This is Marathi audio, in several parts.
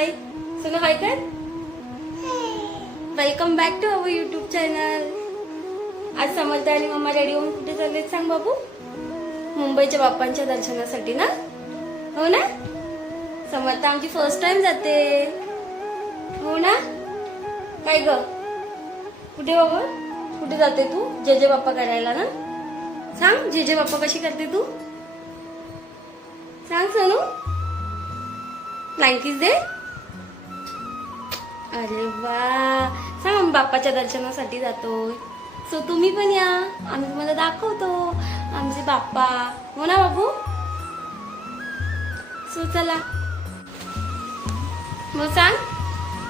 हाय सुनो हाय कर welcome back to our YouTube channel आज समजदार आणि मम्मा रेडी होऊन कुठे चालले सांग बाबू? मुंबईच्या बाप्पांच्या दर्शनासाठी ना? हो ना? समर्थ आमची फर्स्ट टाइम जाते. हो ना? काय ग? कुठे बाबा? कुठे जाते तू? जे जे बाप्पा करायला ना? सांग जे जे बाप्पा कशी करते तू? सांग सोनू. फ्लाइंग दे. अरे वा. सांग बाप्पाच्या दर्शनासाठी जातोय. सो तुम्ही पण या. आम्ही तुम्हाला दाखवतो. आमचे बाप्पा. हो ना बाबू? सो चला. मग सांग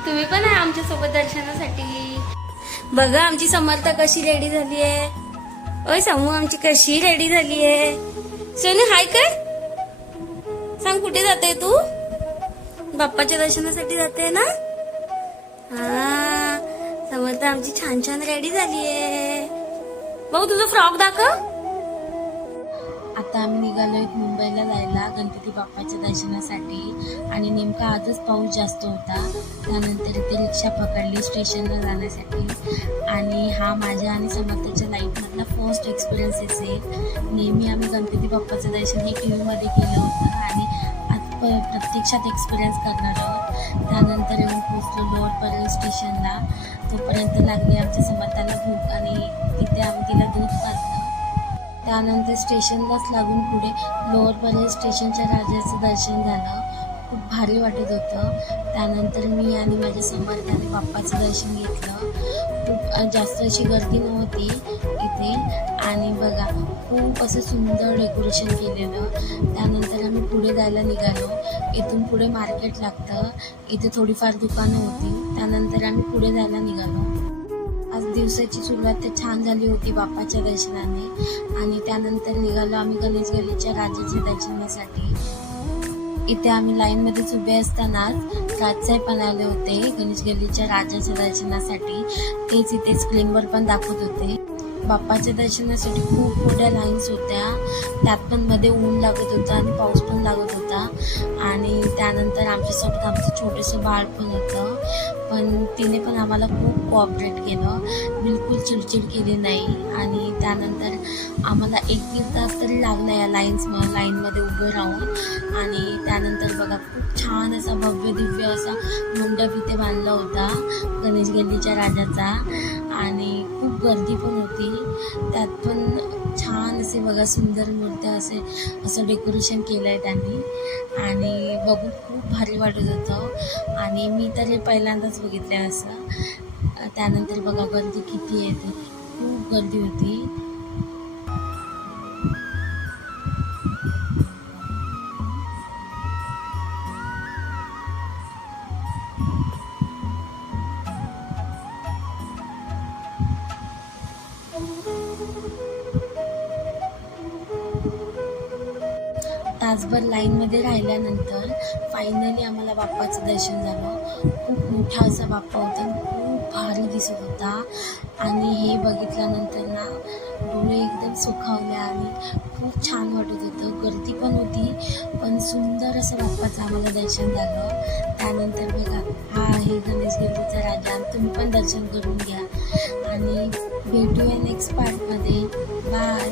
तुम्ही पण आहे आमच्यासोबत दर्शनासाठी. बघा आमची समर्थ कशी रेडी झाली आहे ओय सांगू आमची कशी रेडी झाली आहे सोनू हाय काय सांग कुठे जाते तू? बाप्पाच्या दर्शनासाठी जाते ना? हा समर्थ आमची छान छान रेडी झालीये. भाऊ तुझं फ्रॉक दाखव. आता आम्ही निघालोय मुंबईला जायला गणपती बाप्पाच्या दर्शनासाठी आणि नेमका आजच पाऊस जास्त होता. त्यानंतर इथे रिक्षा पकडली स्टेशनला जाण्यासाठी. आणि हा माझ्या आणि समर्थाच्या लाईफमधला फर्स्ट एक्सपिरियन्सेस आहे. नेहमी आम्ही गणपती बाप्पाचं दर्शन हे टी व्हीमध्ये केलं होतं आणि प्रत्यक्षात एक्सपिरियन्स करणार आहोत. त्यानंतर येऊन पोचलो लोअर परेल स्टेशनला. तोपर्यंत लागली आमच्या समर्थाला भूक आणि तिथे आम्ही तिला दूध पाजलं. त्यानंतर स्टेशनलाच लागून पुढे लोअर परेल स्टेशनच्या राजाचं दर्शन झालं. खूप भारी वाटत होतं. त्यानंतर मी आणि माझ्या समर्थाने बाप्पाचं दर्शन घेतलं. खूप जास्त अशी गर्दी नव्हती इथे. आणि बघा खूप असं सुंदर डेकोरेशन केलेलं. त्यानंतर आम्ही पुढे जायला निघालो. इथून पुढे मार्केट लागतं. इथे थोडीफार दुकानं होती. त्यानंतर आम्ही पुढे जायला निघालो. आज दिवसाची सुरुवात तर छान झाली होती बाप्पाच्या दर्शनाने. आणि त्यानंतर निघालो आम्ही गणेश गल्लीच्या राजाच्या दर्शनासाठी. इथे आम्ही लाईनमध्येच उभे असतानाच राजसाहेब पण आले होते गणेश गल्लीच्या राजाच्या दर्शनासाठी. तेच इथे स्क्रीनवर पण दाखवत होते. बाप्पाच्या दर्शनासाठी खूप मोठ्या लाईन्स होत्या. त्यात पण मध्ये ऊन लागत होतं आणि पाऊस पण लागत होता. आणि त्यानंतर आमच्यासोबत आमचं छोटंसं बाळ पण होतं. पण तिने पण आम्हाला खूप कोऑपरेट केलं. बिलकुल चिडचिड केली नाही. आणि त्यानंतर आम्हाला एक दीड तास तरी लागला या लाईन्स लाईनमध्ये उभं राहून. आणि त्यानंतर बघा खूप छान असा भव्य दिव्य असा मंडप इथे बांधला होता गणेश गल्लीच्या राजाचा. आणि खूप गर्दी पण होती. त्यात पण छान असे बघा सुंदर मूर्त्या असे असं डेकोरेशन केलं आहे त्यांनी. आणि बघून खूप भारी वाटत होतं. आणि मी तर हे पहिल्यांदाच बघितलं आहे असं. त्यानंतर बघा गर्दी किती आहे ते. खूप गर्दी होती. तासभर लाईनमध्ये राहिल्यानंतर फायनली आम्हाला बाप्पाचं दर्शन झालं. खूप मोठा असा बाप्पा होता. आणि खूप भारी दिसत होता. आणि हे बघितल्यानंतर ना डोळे एकदम सुखावले आणि खूप छान वाटत होतं. गर्दी पण होती पण सुंदर असं बाप्पाचं आम्हाला दर्शन झालं. त्यानंतर बघा हा आहे गणेश गिरडीचा राजा. आणि तुम्ही पण दर्शन करून घ्या. आणि भेटूया नेक्स्ट पार्टमध्ये बाय